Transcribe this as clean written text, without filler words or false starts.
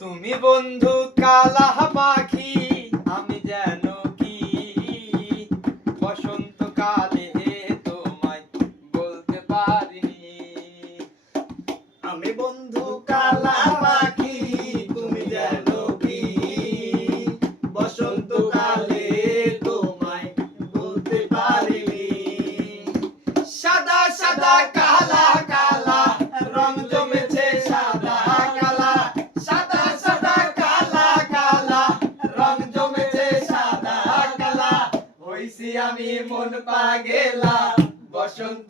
তুমি বন্ধু কালা পাখি, আমি যেন কি বসন্তকালে তোমায় বলতে পারিনি। আমি বন্ধু কালা পাখি, তুমি যেন কি বসন্তকালে তোমায় বলতে পারিনি। সাদা সাদা কালা কালা রং জমেছে সাদা কালা, সাদা সাদা কালা কালা রং জমেছে সাদা কালা। হইছি আমি মন পাগেলা বসন্ত